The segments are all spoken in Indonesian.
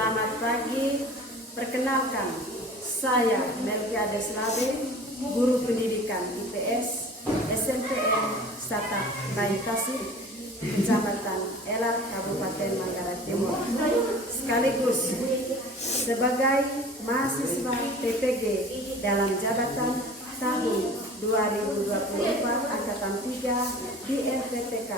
Selamat pagi, perkenalkan saya Melkiades Labe, guru pendidikan IPS SMPN Satak Bayi Kasih, Kecamatan Elat, Kabupaten Manggarai Timur, sekaligus sebagai mahasiswa TPG dalam jabatan tahun 2024 Angkatan 3 di FPTK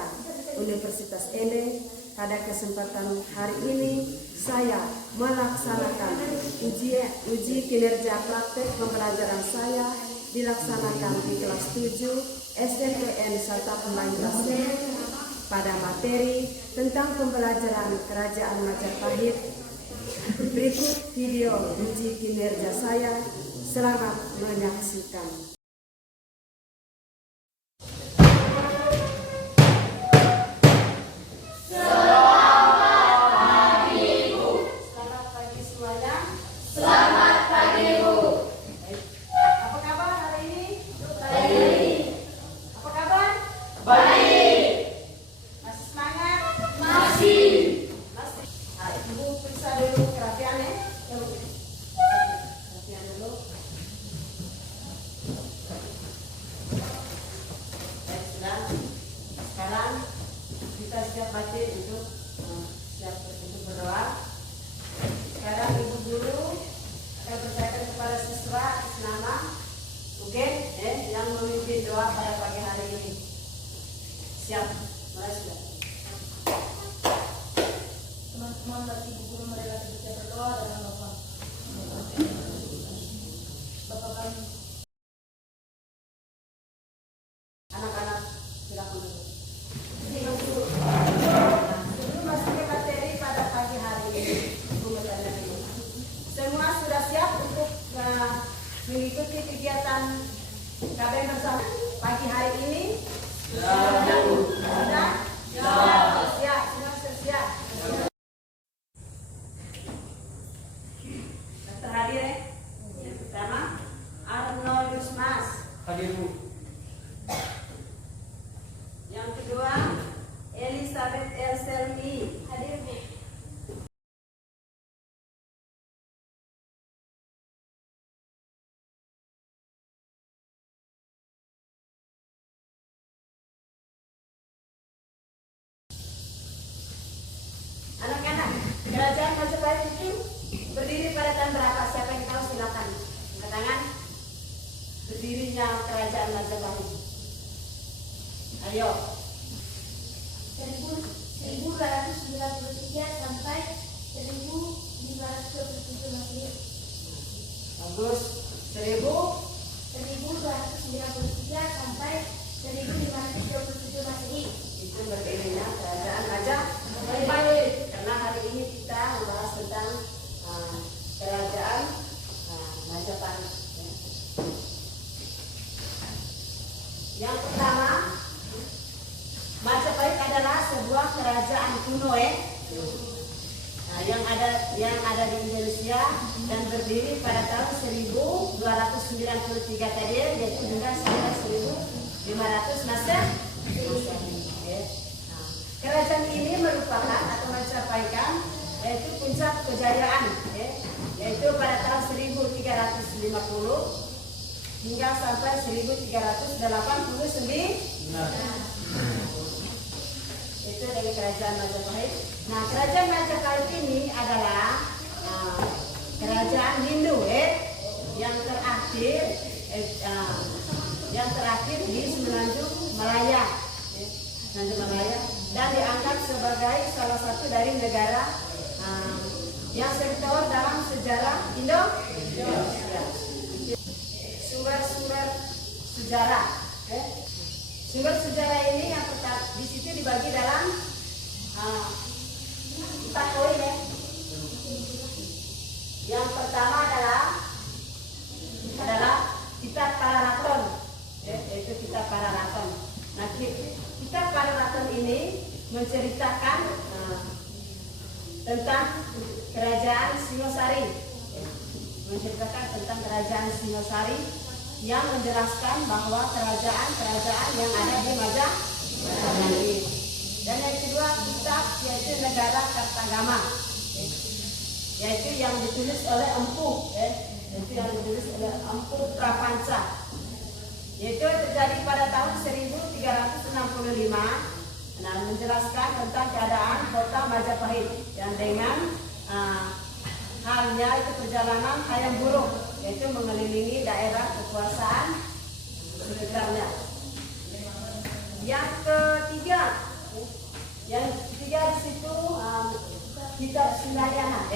Universitas Ende. Pada kesempatan hari ini saya melaksanakan uji kinerja praktek pembelajaran saya dilaksanakan di kelas 7 SMPN Satak Bayi Kasih pada materi tentang pembelajaran Kerajaan Majapahit. Berikut video uji kinerja saya. Selamat menyaksikan. Sekarang kita siap baca untuk berdoa. Sekarang ibu guru akan percayakan kepada siswa atas nama Ugen yang memimpin doa pada pagi hari ini. Siap, mulai sudah. Teman-teman bagi ibu guru mereka bisa berdoa dalam Bapak. Bapak kami. Anak-anak silakan dulu. Sebelum masuk ke materi pada pagi hari ini, semua sudah siap untuk mengikuti kegiatan KBM bersama pagi hari ini? Sudah? Siap, semua siap. Terhadir yang pertama Arnold Yusmas. Hadir Bu. Yang kedua Elizabeth Elselmi. Hadir Bu. Anak-anak, Kerajaan Majapahit itu berdiri pada tahun berapa? Siapa yang tahu silakan angkat tangan. Berdirinya Kerajaan Majapahit. Ayo. 1293 sampai 1527 Masehi. Bagus. 1293 sampai 1527 Masehi. Itu berdirinya Kerajaan Majapahit. Karena hari ini kita membahas tentang Kerajaan Majapahit. Yang pertama, Majapahit adalah sebuah kerajaan kuno yang ada di Indonesia dan berdiri pada tahun 1293 tadi, yaitu hingga sampai 1500 Masehi. Kerajaan ini merupakan atau Majapahit yaitu puncak kejayaan, yaitu pada tahun 1350 hingga sampai 1389. Itu dari Kerajaan Majapahit. Nah, Kerajaan Majapahit ini adalah kerajaan Hindu yang terakhir di Semenanjung Malaya. Dan dianggap sebagai salah satu dari negara yang sentral dalam sejarah Indonesia. Sumber-sumber sejarah. Sumber sejarah ini yang di situ dibagi dalam 4 poin. Yang pertama adalah Kitab Pararaton, yaitu Kitab Pararaton. Nah, Kitab Pararaton ini menceritakan tentang Kerajaan Singosari, yang menjelaskan bahwa kerajaan-kerajaan yang ada di Majapahit. Dan yang kedua kitab yaitu Negara Kartagama. yang ditulis oleh Empu, itu yang ditulis oleh Empu Prapanca. Yaitu terjadi pada tahun 1365. Nah, menjelaskan tentang keadaan kota Majapahit yang dengan halnya itu perjalanan hayam burung, yaitu mengelilingi daerah kekuasaan sekitarnya. Yang ketiga di situ kitab Sundayana,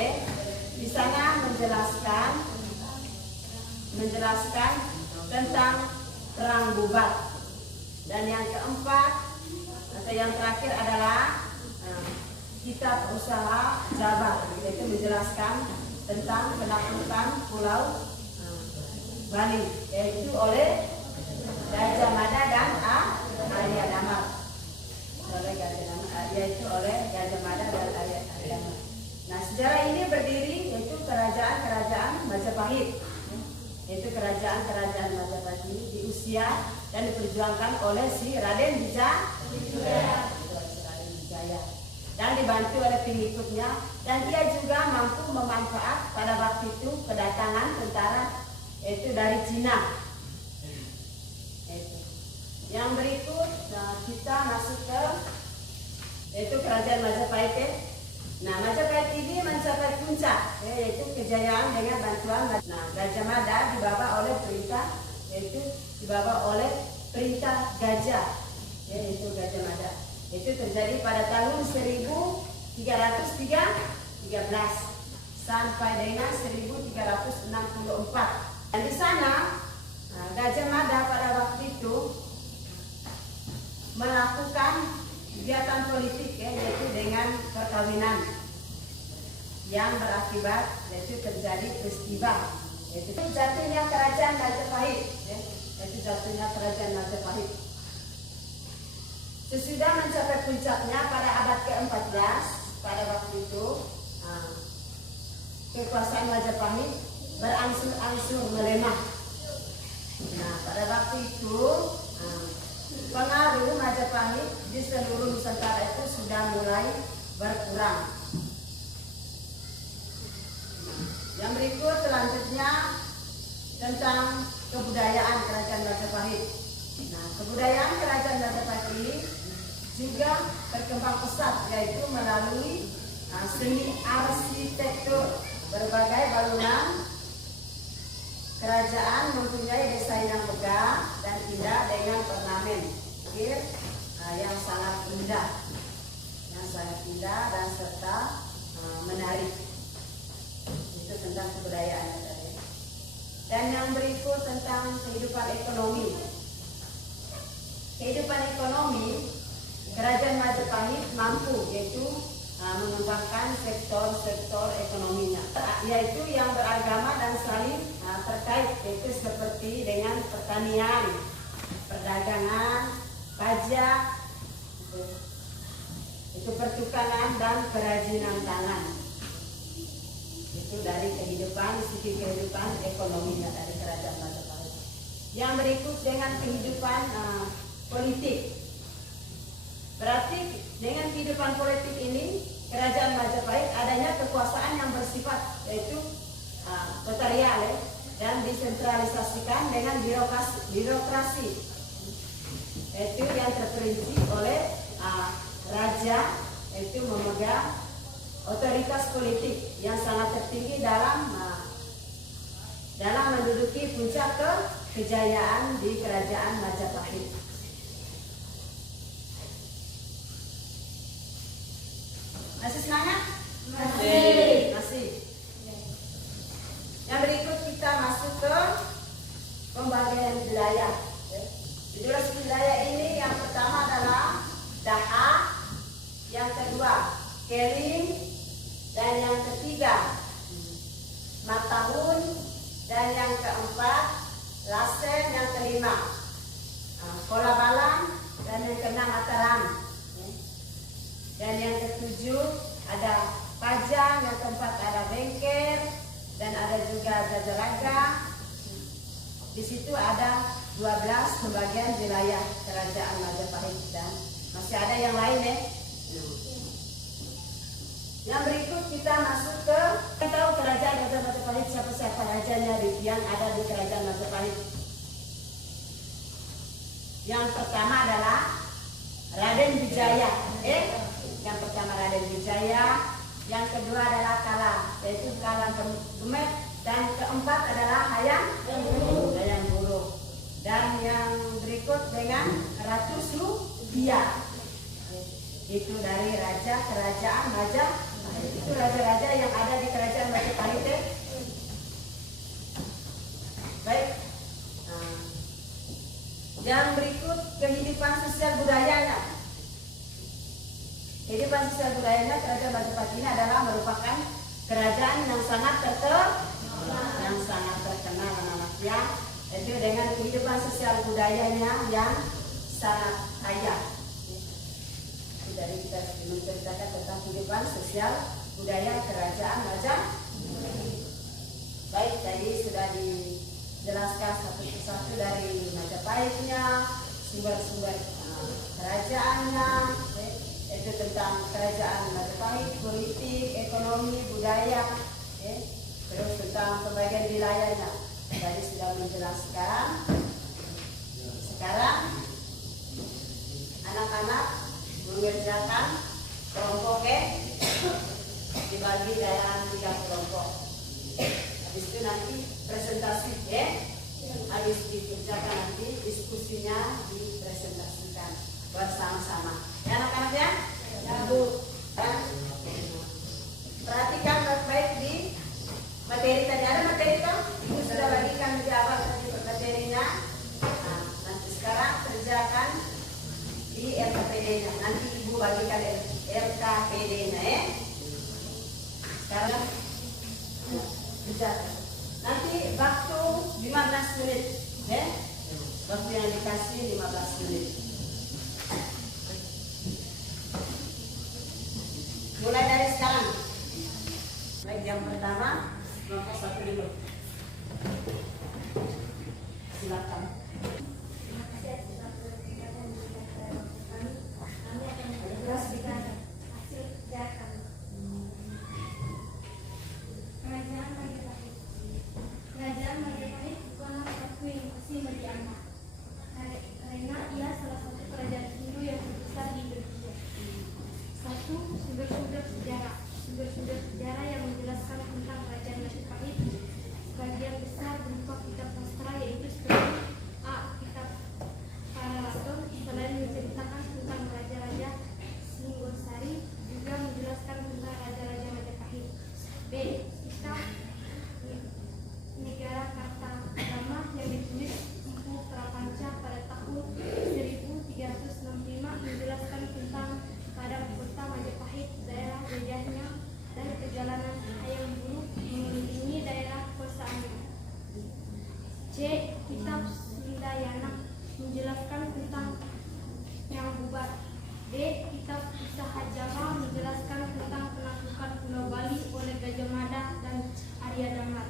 di sana menjelaskan tentang perang Bubat. Dan yang keempat atau yang terakhir adalah kitab Usaha Jabar, yaitu menjelaskan tentang penaklukan Pulau Bali, yaitu oleh Gajah Mada dan Arya Damar. Yaitu oleh Gajah Mada dan Arya Damar. Nah, sejarah ini berdiri yaitu kerajaan Majapahit. Yaitu kerajaan Majapahit ini diusia dan diperjuangkan oleh si Raden Wijaya dan dibantu oleh pengikutnya, dan dia juga mampu memanfaat pada waktu itu kedatangan tentara yaitu dari Cina. Yang berikut kita masuk ke yaitu kerajaan Majapahit. Nah, Majapahit ini mencapai puncak yaitu kejayaan dengan bantuan Gajah Mada dibawa oleh perintah Gajah, yaitu Gajah Mada. Itu terjadi pada tahun 1313 sampai dengan 1364. Dan di sana Gajah Mada pada waktu itu melakukan kegiatan politik yaitu dengan perkawinan yang berakibat yaitu terjadi peristiwa yaitu jatuhnya kerajaan Majapahit, Sesudah mencapai puncaknya pada abad ke-14, pada waktu itu kekuasaan Majapahit berangsur-angsur melemah. Nah, pada waktu itu pengaruh Majapahit di seluruh Nusantara itu sudah mulai berkurang. Yang berikut selanjutnya tentang kebudayaan kerajaan Majapahit. Nah, kebudayaan kerajaan Majapahit ini juga berkembang pesat, yaitu melalui seni arsitektur. Berbagai bangunan kerajaan mempunyai desain yang megah dan indah dengan ornamen yang sangat indah dan serta menarik. Itu tentang kebudayaan. Dan yang berikut tentang kehidupan ekonomi. Kehidupan ekonomi kerajaan Majapahit mampu yaitu mengembangkan sektor-sektor ekonominya, yaitu yang beragama dan saling terkait, yaitu seperti dengan pertanian, perdagangan, pajak, itu pertukangan dan kerajinan tangan. Itu dari segi kehidupan ekonominya dari kerajaan Majapahit. Yang berikut dengan kehidupan politik. Berarti dengan kehidupan politik ini kerajaan Majapahit adanya kekuasaan yang bersifat yaitu totalitar dan disentralisasikan dengan birokrasi yaitu yang terperinci oleh raja, yaitu memegang otoritas politik yang sangat tertinggi dalam menduduki puncak kejayaan di kerajaan Majapahit. Masih semangat? Masih. Yang berikut kita masuk ke pembagian wilayah. 17 wilayah ini yang pertama adalah Daha, yang kedua Keling, dan yang ketiga Matahun, dan yang keempat Lasem, yang kelima Kolabalang, dan yang keenam Mataram, dan yang ketujuh ada Pajang, yang keempat ada Bengker, dan ada juga Jajaraga. Di situ ada 12 pembagian wilayah kerajaan Majapahit, dan masih ada yang lain Yang berikut kita masuk ke tahu kerajaan yang ada di Kerajaan Majapahit. Yang pertama adalah Raden Wijaya. Yang pertama Raden Wijaya. Yang kedua adalah Kala, yaitu Kala Gemet. Dan keempat adalah Hayam Wuruk. Dan yang berikut dengan Ratu Subia. Itu dari Raja Kerajaan Majapahit. Itu raja-raja yang ada di Kerajaan Majapahit. Baik. Yang berikut kehidupan sosial budayanya. Kehidupan sosial budayanya Kerajaan Majapahit ini adalah merupakan kerajaan yang sangat terkenal anak-anaknya. Itu dengan kehidupan sosial budayanya yang sangat kaya. Dari kita menceritakan tentang kehidupan sosial budaya Kerajaan Majapahit. Baik, tadi sudah dijelaskan satu persatu dari Majapahitnya, sumber-sumber kerajaannya, itu tentang Kerajaan Majapahit, politik, ekonomi, budaya, terus tentang pembagian wilayahnya. Tadi sudah menjelaskan. Sekarang anak-anak mengerjakan kelompok dibagi dalam 3 kelompok. Habis itu nanti presentasi habis dikerjakan nanti diskusinya dipresentasikan bersama-sama. Ya anak-anak ya? Bu. Perhatikan baik-baik di materi tadi. Ada materi kan? Ibu sudah bagikan di awal tadi materinya. Nah, nanti sekarang kerjakan di LKPD-nya. Nanti ibu bagikan LKPD-nya ya. Sekarang kerjakan. Nanti waktu 15 menit ya. Waktu yang dikasih 15 menit. Mulai dari sekarang. Baik, yang pertama kelompok 1 dulu. Silakan. Terima kasih atas waktu dan kami. Kami akan memberikan hasil kerja kami. Kerajaan Majapahit. Kerajaan Majapahit bukanlah satu yang asing bagi anak, karena ia salah satu kerajaan Hindu yang terbesar di Indonesia. Satu, sumber-sumber sejarah. Sumber-sumber sejarah yang menjelaskan tentang Kerajaan Majapahit sebagian besar berupa kitab sastra, yaitu seperti kitab Paralaton. Selain menceritakan tentang raja-raja Singgosari, juga menjelaskan tentang raja-raja Majapahit. B. Kitab Negara Kartagama yang ditulis Empu Prapanca pada tahun 1365 menjelaskan tentang pada kota Majapahit, daerah jajahnya, dan perjalanan Hayam Wuruk mengelilingi daerah kosaannya. C. Kitab Sundayana menjelaskan tentang yang bubar. D. Kitab Usaha Jawa menjelaskan tentang penaklukan Pulau Bali oleh Gajah Mada dan Arya Damar.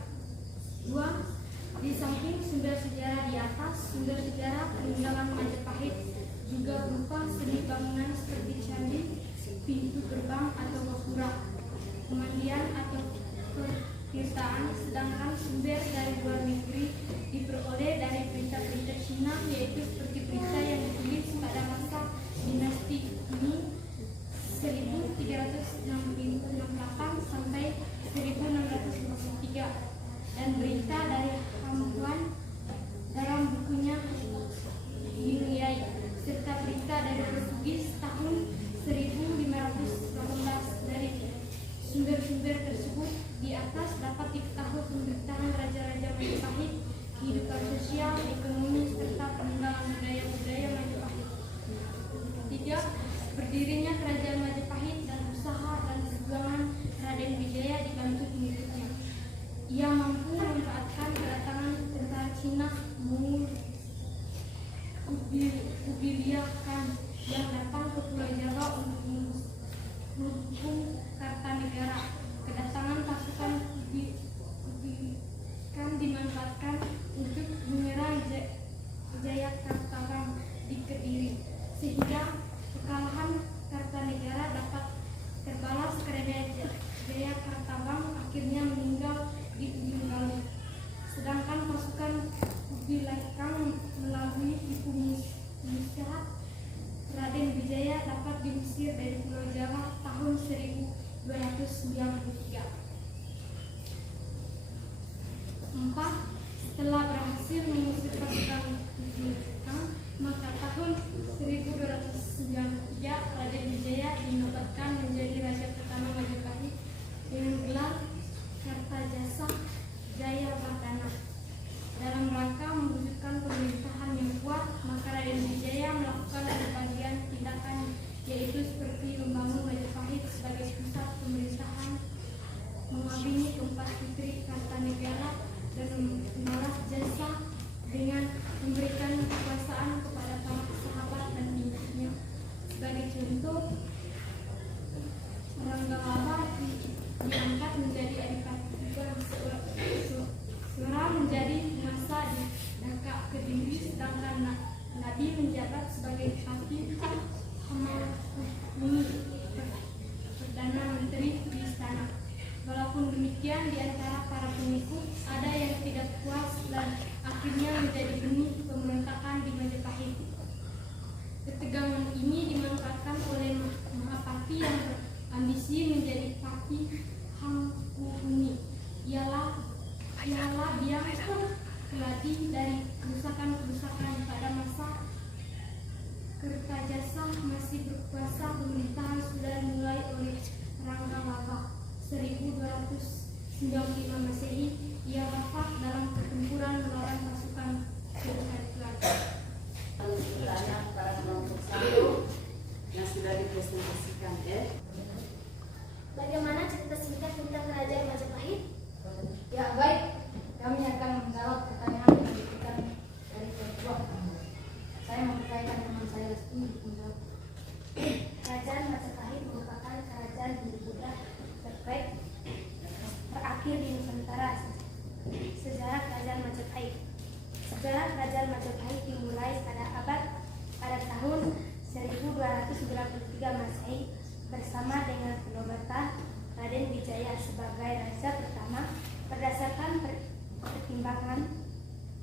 2. Di samping sumber sejarah di atas, sumber sejarah peninggalan Majapahit juga berupa seni bangunan seperti candi, pintu gerbang atau gapura, pemandian atau pertirtaan, sedangkan sumber dari luar negeri diperoleh dari berita-berita Cina, yaitu seperti berita yang ditulis pada masa dinasti Ming 1368 sampai 1653, dan berita dari Hamtuan dalam bukunya Yingyai, serta berita dari Portugis tahun 1518. Dari sumber-sumber tersebut di atas dapat diketahui pemerintahan raja-raja Majapahit, kehidupan sosial, ekonomi, serta peninggalan budaya-budaya Majapahit. 3. Berdirinya Kerajaan Majapahit dan usaha dan perjuangan Raden Wijaya dibantu pengikutnya. Ia mampu memanfaatkan kedatangan tentara Cina Mongol Kubilaya Khan yang datang ke Pulau Jawa untuk mendukung Kartanegara. Kedatangan pasukan Kubilaya Khan dimanfaatkan untuk menyerang Jayakarta di Kediri, sehingga kekalahan Kartanegara dapat terbalas karena Jayakarta akhirnya Kertajasa Jayabardana. Dalam rangka mewujudkan pemerintahan yang kuat, maka Raden Wijaya melakukan berbagai tindakan, yaitu seperti membangun Majapahit sebagai pusat pemerintahan, mengabini keempat putri Kartanegara, dan membalas jasa dengan memberikan kekuasaan kepada para sahabat dan miliknya. Sebagai contoh, Ranggawaba diangkat menjadi adipati Sura menjadi penguasa di Dhaka Kediri, sedangkan Nadi menjabat sebagai Pati Hamengkubuwono, Perdana Menteri di istana. Walaupun demikian, di antara para pengikut ada yang tidak puas dan akhirnya menjadi benih pemberontakan di Majapahit. Ketegangan ini dimanfaatkan oleh Mahapati yang berambisi menjadi Pati Hamengkubuwono. Ialah dia keladi dari kerusakan-kerusakan pada masa Kertajasa masih berkuasa. Pemerintahan sudah dimulai oleh Ranggawaba 1295 Masehi. Ia wafat dalam pertempuran melawan pasukan Kertajasa. Pertanyaan para kelompok satu yang sudah dipresentasikan ya. Bagaimana cerita singkat tentang Kerajaan Majapahit? Ya baik, kami akan menjawab pertanyaan yang diberikan dari kelompok. Saya mempercayakan teman saya Lesti untuk menjawab. Kerajaan Majapahit merupakan kerajaan Hindu Buddha terakhir di Nusantara. Sejarah Kerajaan Majapahit. Sejarah Kerajaan Majapahit dimulai pada tahun 1293 Masehi bersama dengan penobatan Raden Wijaya sebagai raja pertama. Berdasarkan pertimbangan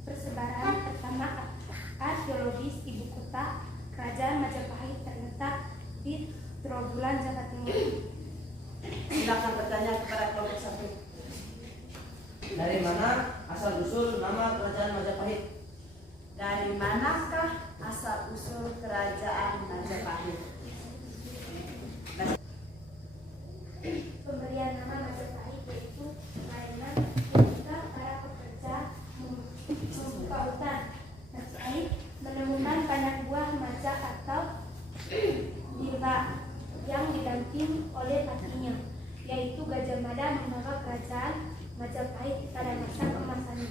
persebaran pertama arkeologis, ibu kota Kerajaan Majapahit terletak di Trowulan, Jawa Timur. Silakan bertanya kepada kelompok satu. Dari mana asal usul nama Kerajaan Majapahit? Dari manakah asal usul Kerajaan Majapahit? Pemberian nama Majapahit yaitu mainan ketika para pekerja membuka hutan. Majapahit menemukan banyak buah maja atau birba yang didampingi oleh patinya, yaitu Gajah Mada, membawa kerajaan Majapahit pada masa kemasannya.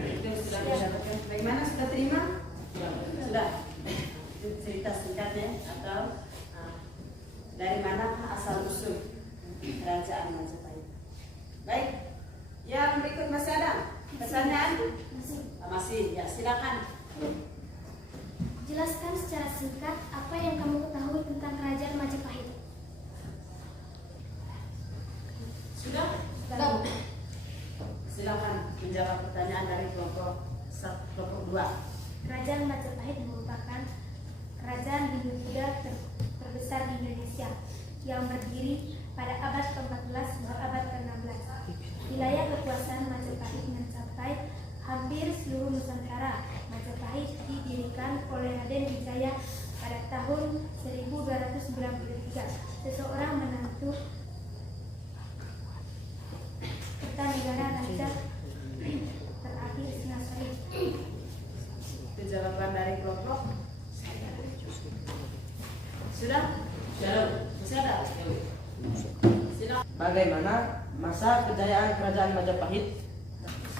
Itu sudah didapatkan. Bagaimana, sudah terima? Sudah. Itu cerita singkatnya atau dari manakah asal usul Kerajaan Majapahit? Baik. Yang berikut masih ada pertanyaan? Masih. Ya, silakan. Jelaskan secara singkat apa yang kamu ketahui tentang Kerajaan Majapahit. Sudah? Silakan menjawab pertanyaan dari kelompok 2. Kerajaan Majapahit merupakan kerajaan Hindu Buddha terbesar di Indonesia yang berdiri pada abad ke-14 hingga abad ke-16. Wilayah kekuasaan Majapahit mencapai hampir seluruh Nusantara. Majapahit didirikan oleh Raden Wijaya pada tahun 1293. Seseorang menantu Kertanegara Raja terakhir Singasari. Itu jawaban dari kelompok. Sudah? Masih ada? Silakan. Bagaimana masa kejayaan Kerajaan Majapahit?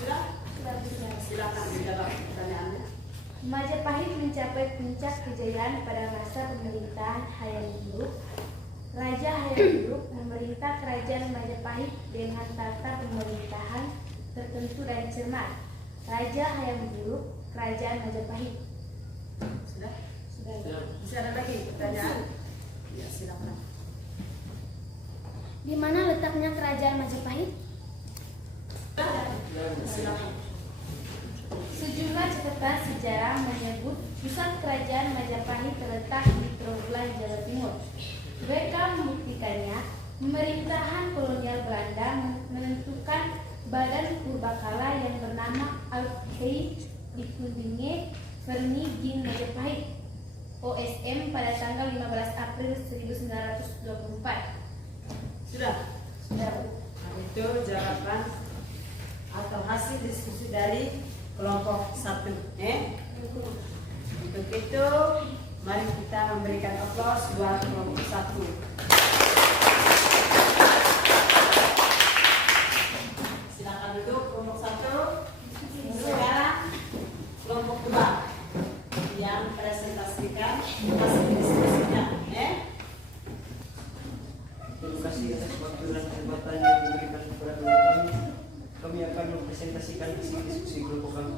Sudah? Silakan menjawab pertanyaannya. Majapahit mencapai puncak kejayaan pada masa pemerintahan Hayam Wuruk. Raja Hayam Wuruk memerintah Kerajaan Majapahit dengan tata pemerintahan tertentu dan cermat. Raja Hayam Wuruk, Kerajaan Majapahit. Sudah? Masih ada lagi pertanyaan? Ya, silakan. Di mana letaknya Kerajaan Majapahit? Silakan. Sejumlah catatan sejarah menyebut pusat Kerajaan Majapahit terletak di Trowulan, Jawa Timur. Mereka membuktikannya, pemerintahan kolonial Belanda menentukan badan purbakala yang bernama Alfred dikunjungi Vernigin Majapahit OSM pada tanggal 15 April 1924. Sudah? Sudah. Itu jawaban atau hasil diskusi dari kelompok 1. Untuk itu, mari kita memberikan aplaus buat kelompok 1. Silakan duduk kelompok 1. Sekarang kelompok 2 yang presentasikan hasil diskusinya. Terima kasih atas waktu dan kesempatan yang diberikan kepada kami. Kami akan mempresentasikan isi diskusi kelompok kami.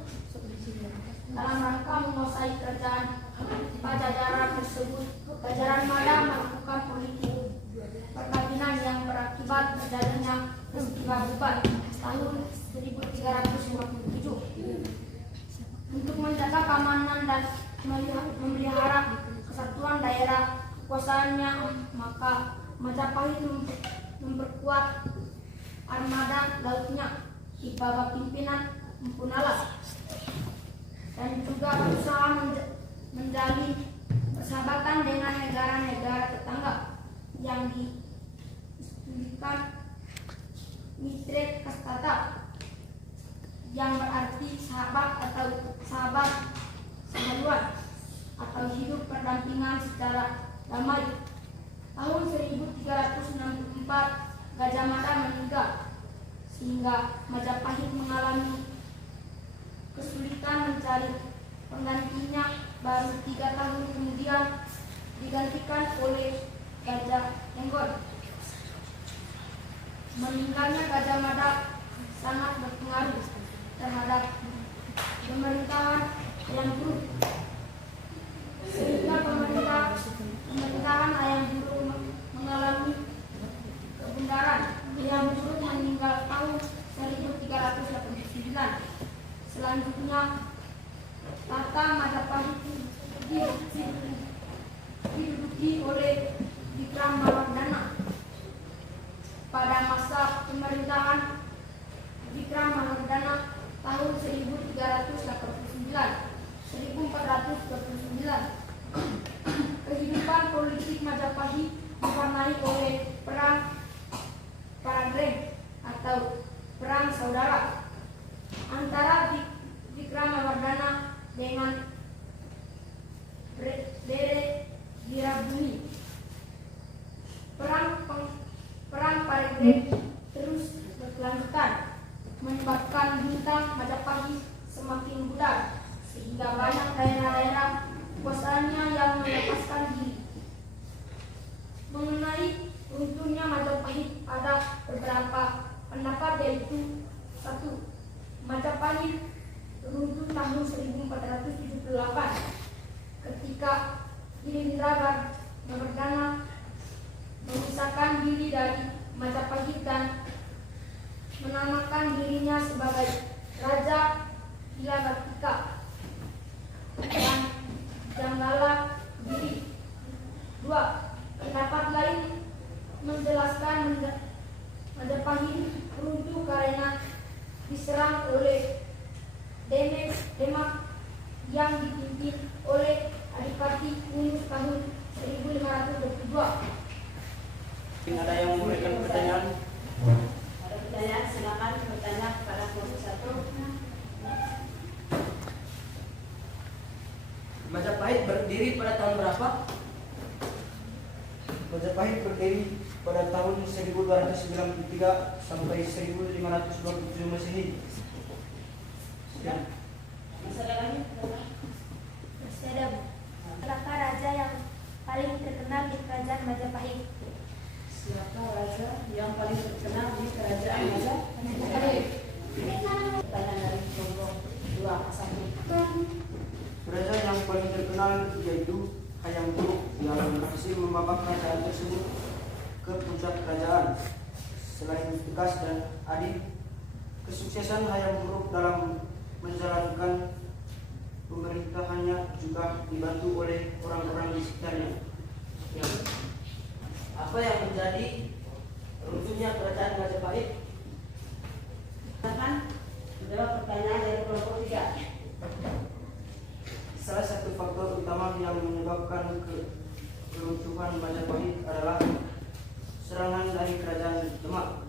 Dalam rangka menguasai kerajaan Pajajaran tersebut, Kerajaan Mada melakukan politik perkawinan yang berakibat terjadinya peristiwa Bubat tahun 1357. Untuk menjaga keamanan dan memelihara kesatuan daerah kekuasaannya, maka Majapahit memperkuat armada lautnya di bawah pimpinan Empu Nalas dan juga berusaha menjalin persahabatan dengan negara-negara tetangga yang diistimewakan Mitre Kastata, yang berarti sahabat atau sahabat sehaluan atau hidup berdampingan secara damai. Tahun 1364 Gajah Mada meninggal, sehingga Majapahit mengalami kesulitan mencari penggantinya. Baru 3 tahun kemudian digantikan oleh Gajah Tenggon. Meninggalnya Gajah Mada sangat berpengaruh terhadap pemerintahan Hayam Wuruk, sehingga pemerintahan Hayam Wuruk mengalami kebundaran. Hayam Wuruk meninggal tahun 1389. Selanjutnya tahta Majapahit diduduki oleh Wikramawardhana. Pada masa pemerintahan Wikramawardhana tahun 1389-1429, kehidupan politik Majapahit diwarnai oleh perang Paragreng atau perang saudara antara Wikramawardhana dengan Dere Wirabumi. Perang Paragreng terus berkelanjutan, menyebabkan bintang Majapahit semakin pudar, sehingga banyak daerah-daerah kekuasaannya yang melepaskan diri. Mengenai runtuhnya Majapahit ada beberapa pendapat, yaitu 1. Majapahit runtuh tahun 1478 ketika Girindra-Wardhana memisahkan diri dari Majapahit dan menamakan dirinya sebagai Raja Ilabatika dan Janggala Giri. 2. Pendapat lain menjelaskan Majapahit runtuh karena diserang oleh Demak yang dipimpin oleh Adipati Unus tahun 1522. Ada yang memberikan pertanyaan? Ada pertanyaan, silakan bertanya kepada kelompok 1. Majapahit berdiri pada tahun berapa? Majapahit berdiri pada tahun 1293 sampai 1527 Masehi. Masih ada lagi? Masih ada. Siapa raja yang paling terkenal di kerajaan Majapahit? Siapa raja yang paling terkenal di kerajaan Majapahit? Pertanyaan dari kelompok 2 1. Raja yang paling terkenal yaitu Hayam Wuruk yang berhasil membawa kerajaan tersebut ke puncak kerajaan. Selain tegas dan adil, kesuksesan Hayam Wuruk dalam menjalankan pemerintahannya juga dibantu oleh orang-orang di sekitarnya. Apa yang menjadi runtuhnya kerajaan Majapahit? Silakan menjawab pertanyaan dari kelompok 3. Salah satu faktor utama yang menyebabkan keruntuhan Majapahit adalah serangan dari kerajaan Demak.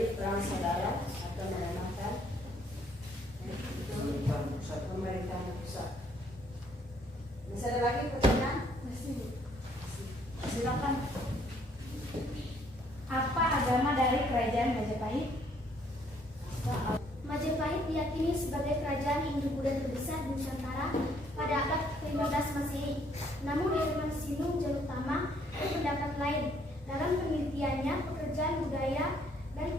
dari perang saudara atau menamakan pemerintahan pusat. Masih ada lagi pertanyaan? Silakan. Apa agama dari kerajaan Majapahit? Majapahit diyakini sebagai kerajaan Hindu-Buddha terbesar di Nusantara pada abad ke-15 Masehi. Namun Herman Sinung Jalutama berpendapat lain. Dalam penelitiannya, pekerjaan budaya dan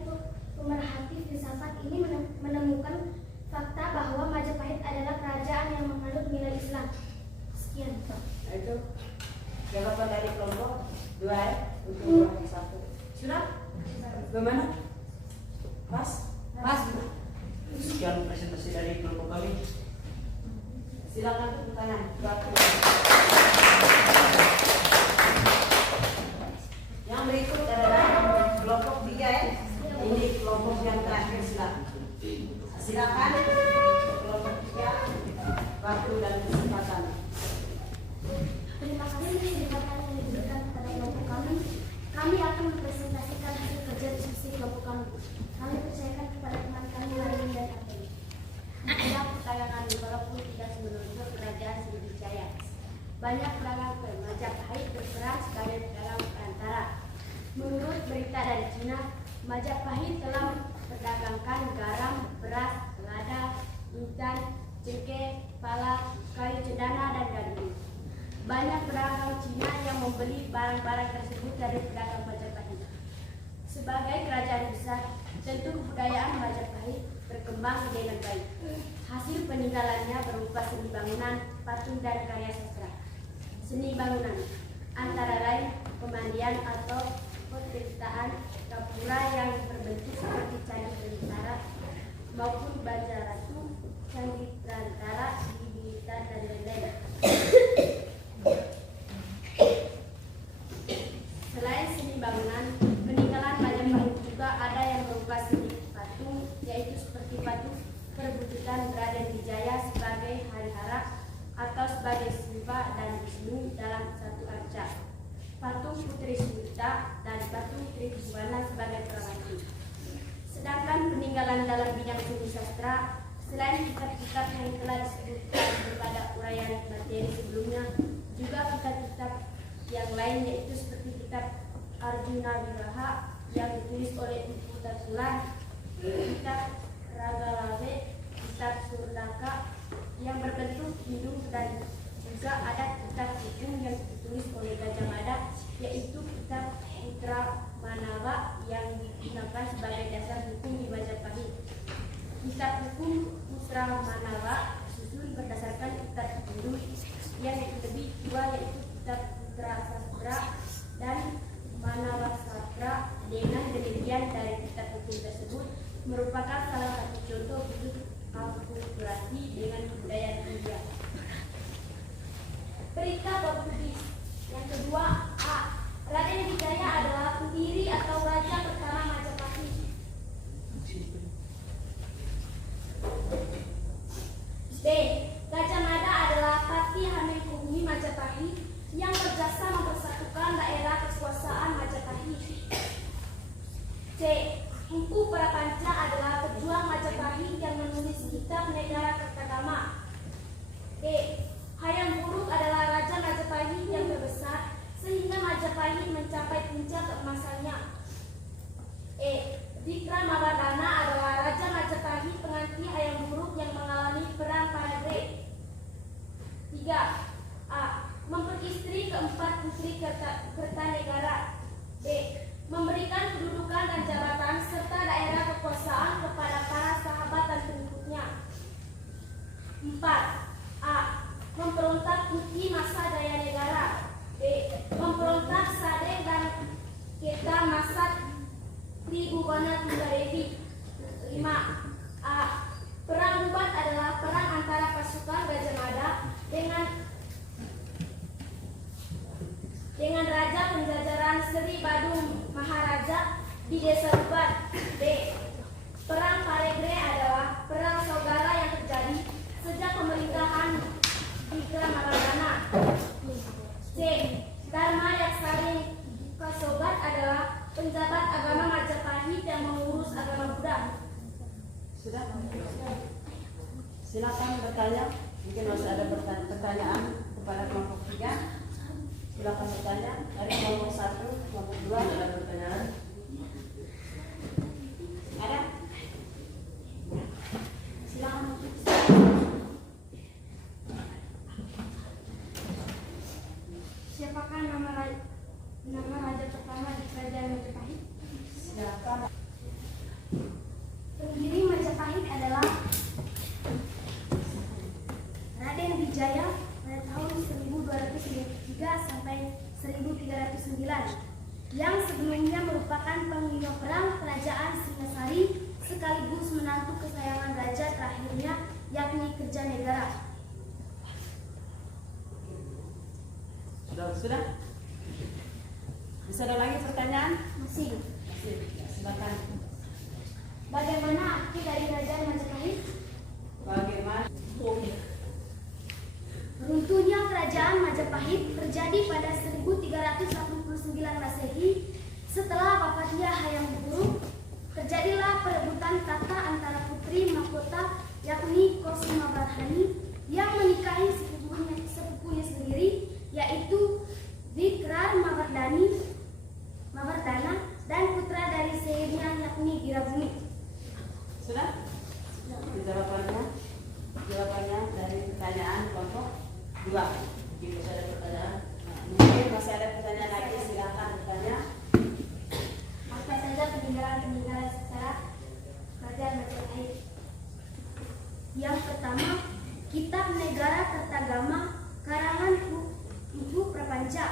pemerhati filsafat ini menemukan fakta bahwa Majapahit adalah kerajaan yang menganut nilai Islam. Sekian. Nah, itu jawaban dari kelompok 2 ya, untuk kelompok 1. Sudah? Bagaimana? Pas? Pas. Sekian presentasi dari kelompok kami. Silakan untuk pertanyaan. Yang berikut adalah kelompok 3 ya. Ini kelompok yang terakhir, silakan. Silakan kelompok 3 waktu dan kesempatan. Terima kasih kesempatan yang diberikan kepada kelompok kami. Kami akan mempresentasikan hasil kerja diskusi kelompok kami. Kami percayakan kepada teman kami Marini dan Ateli. Ada pertanyaan walaupun tidak menunjuk kerajaan Sriwijaya. Banyak pedagang Majapahit berperan sebagai pedagang perantara. Menurut berita dari Cina, Majapahit telah memperdagangkan garam, beras, lada, intan, cengkeh, pala, kayu cendana, dan gading. Banyak pedagang Cina yang membeli barang-barang tersebut dari pedagang Majapahit. Sebagai kerajaan besar, tentu kebudayaan Majapahit berkembang dengan baik. Hasil peninggalannya berupa seni bangunan, patung, dan karya sastra. Seni bangunan antara lain pemandian atau penciptaan gapura yang berbentuk seperti candi Bintara maupun Baja Ratu, candi Perantara, Blitar, dan lain-lain. Selain seni bangunan, peninggalan Majapahit juga ada yang berupa seni patung, yaitu seperti patung perbukitan Raden Wijaya sebagai Harihara atau sebagai Siva dan Wisnu dalam satu arca, patung Putri Smita dan patung Tribhuwana sebagai Prabati. Sedangkan peninggalan dalam bidang seni sastra, selain kitab-kitab yang telah disebutkan pada uraian materi sebelumnya, juga kitab-kitab yang lain yaitu seperti kitab Arjuna Wiwaha yang ditulis oleh Ibu Tatsulan, kitab Ragalave, kitab Surdaka yang berbentuk hidung, dan juga ada kitab hukum yang ditulis oleh Gajah Mada yaitu kitab Putra Manawa yang digunakan sebagai dasar hukum di Majapahit. Kitab hukum Putra Manawa disusun berdasarkan kitab Hindu yang lebih tua yaitu kitab Putra Sastra dan Manawa Sastra. Dengan demikian dari kitab hukum tersebut merupakan salah satu contoh bentuk akulturasi dengan kebudayaan India. Berita Portugis. Yang kedua, A. Raden Wijaya adalah pendiri atau raja pertama Majapahit. B. Gajah Mada adalah Pati Hamengkubumi Majapahit yang berjasa mempersatukan daerah kekuasaan Majapahit. C. Empu Prapanca adalah pejuang Majapahit yang menulis kitab Negara Kertagama. E. Hayam Wuruk adalah raja Majapahit yang terbesar sehingga Majapahit mencapai puncak keemasannya. E. Wikramabana adalah raja Majapahit pengganti Hayam Wuruk yang mengalami perang Paragreh. 3. A. Memperistri keempat putri Kertanegara. B. Memberikan kedudukan dan jabatan serta daerah kekuasaan kepada para sahabat dan pengikutnya. 4. A. Memberontak Putih masa Jaya Negara. B. Memberontak Sadek dan Keta masa Tribhuwana Tunggadevi. 5. A. Perang Bubat adalah perang antara pasukan Gajah Mada dengan Raja Penjajaran Sri Badung Maharaja di Desa Bubat. B. Perang Paragreh adalah perang saudara yang terjadi sejak pemerintahan Wikramabana. C. Dharma Yaksari Kasobat adalah penjabat agama Majapahit yang mengurus Silakan bertanya. Mungkin masih ada pertanyaan kepada kelompok 3. Silakan bertanya. Dari kelompok 1, kelompok 2 ada pertanyaan. Ada? Silakan. Siapakah nama raja pertama di kerajaan Majapahit? Silakan. Pendiri Majapahit adalah Raden Wijaya pada tahun 1293 sampai 1309, yang sebelumnya merupakan panglima perang kerajaan Singasari sekaligus menantu kesayangan raja terakhirnya, yakni Kertanegara. Sudah? Bisa ada lagi pertanyaan? Masih. Silakan. Bagaimana arti dari kerajaan Majapahit? Bagaimana? Runtuhnya kerajaan Majapahit terjadi pada 1389 Masehi. Setelah wafatnya Hayam Wuruk, terjadilah perebutan tahta antara putri mahkota yakni Kosima Barhani yang menikahi sepupunya sendiri, yaitu Wikrar Mawardhana dan putra dari sehirnya yakni Girabumi. Sudah? Jawabannya dari pertanyaan kelompok 2. Mungkin masih ada pertanyaan. Mungkin masih ada pertanyaan lagi, silakan bertanya. Apa saja peninggalan secara kerajaan Majapahit? Yang pertama, Kitab Negara Kertagama karangan Empu Prapanca.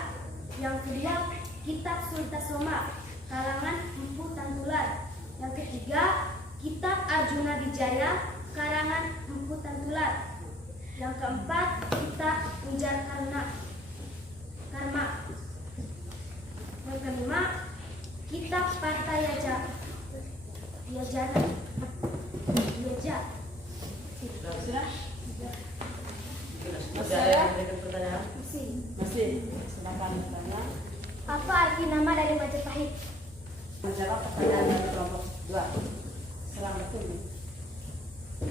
Yang kedua, Kitab Sultasoma karangan Empu Tantular. Yang ketiga, Kitab Arjuna Wijaya karangan Empu Tantular. Yang keempat, Kitab Ujar Karma. Yang kelima, Kitab Parta Yaja. Sudah? Masih ada yang memberikan pertanyaan? Masih. Silakan bertanya. Apa arti nama dari Majapahit? Menjawab pertanyaan dari kelompok 2. Serang betul.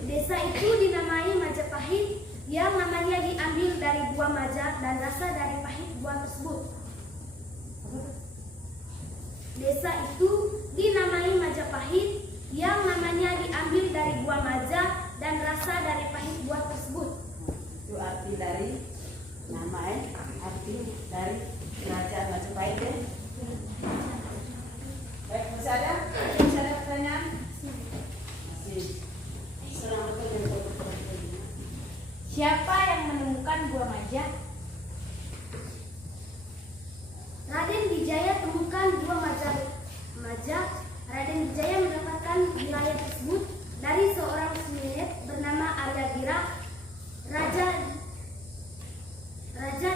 Desa itu dinamai Majapahit yang namanya diambil dari buah maja dan rasa dari pahit buah tersebut. Desa itu dinamai Majapahit yang namanya diambil dari buah maja dan rasa dari pahit buah tersebut. Itu arti dari nama arti dari kerajaan Majapahit ya. Baik, masih ada? Masih ada pertanyaan? Masih. Serang betul dari kelompok 3. Siapa yang menemukan buah maja? Raden Wijaya temukan buah maja. Raden Wijaya mendapatkan wilayah tersebut dari seorang Sumenet bernama Aryagira, raja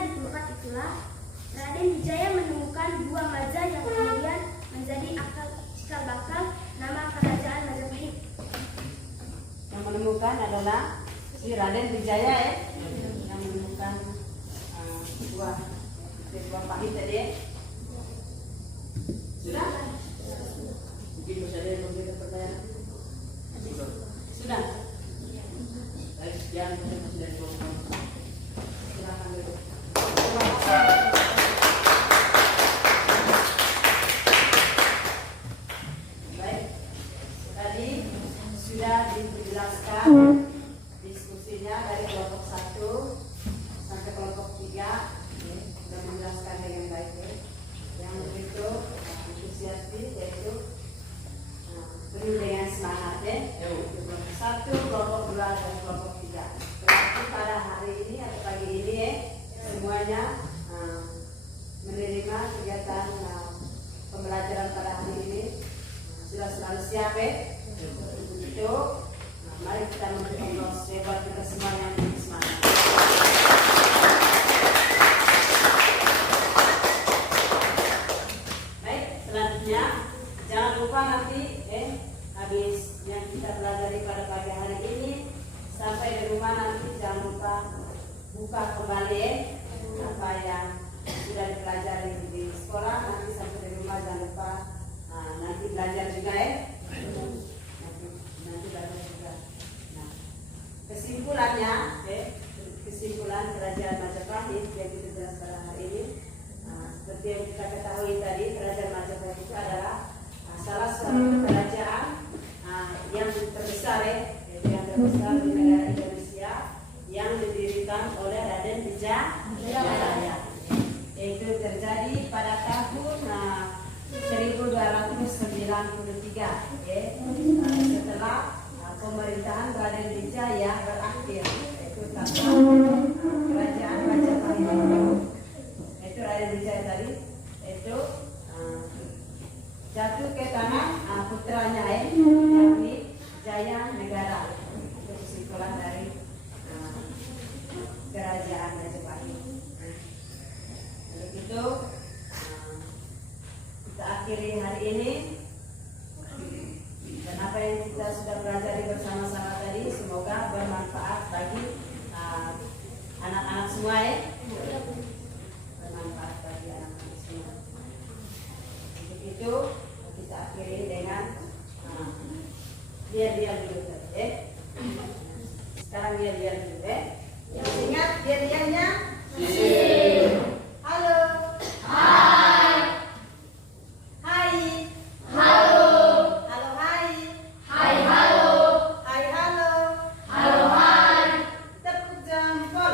di tempat itulah. Raden Wijaya menemukan buah maja yang kemudian menjadi cikal bakal nama kerajaan Majapahit. Yang menemukan adalah si Raden Wijaya ya, yang menemukan buah pahit tadi ya. Sudah? Mungkin masih ada yang memberikan pertanyaan. Sudah? Baik, sekian masih dari kelompok. Silakan dulu. Baik, tadi sudah dijelaskan diskusinya dari kelompok 1 sampai kelompok 3 ya, sudah menjelaskan dengan baik ya. Yang begitu antusiasme yaitu penuh dengan semangat ya. Kelompok 1, kelompok 2 dan kelompok 3. Berarti pada hari ini atau pagi ini ya, semuanya menerima kegiatan pembelajaran pada hari ini sudah selalu siap ya. Begitu. Mari kita memberikan tos buat kita semua yang lebih semangat. Baik, selanjutnya jangan lupa nanti habis yang kita pelajari pada pagi hari ini sampai di rumah nanti jangan lupa buka kembali apa yang sudah dipelajari di sekolah. Nanti sampai di rumah jangan lupa nanti belajar juga nanti belajar juga. Nah, kesimpulan seperti yang kita ketahui tadi, Kerajaan Majapahit itu adalah salah satu kerajaan yang terbesar yaitu yang terbesar di negara Indonesia yang didirikan oleh Raden Wijaya. Itu terjadi pada tahun 1293 setelah pemerintahan Raden Wijaya berakhir, itu tahun Kerajaan Majapahit itu Raden Wijaya tadi itu jatuh ke tangan putranya yakni Jaya Negara. Itu kesimpulan dari Kerajaan Majapahit. Itu kita akhiri hari ini, dan apa yang kita sudah pelajari bersama-sama tadi semoga bermanfaat bagi anak-anak semua bermanfaat bagi anak-anak semua. Untuk itu kita akhiri dengan diam-diam dulu tadi sekarang diam-diam dulu ingat diam-diamnya. Halo. Hai. Hai. Halo. Halo hai. Hai halo. Hai halo. Halo hai. Tepuk jempol.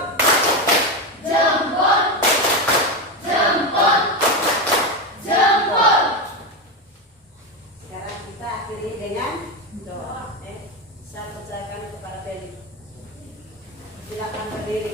Jempol. Jempol. Jempol. Sekarang kita akhiri dengan doa. Saya percayakan kepada Beli. Silakan berdiri.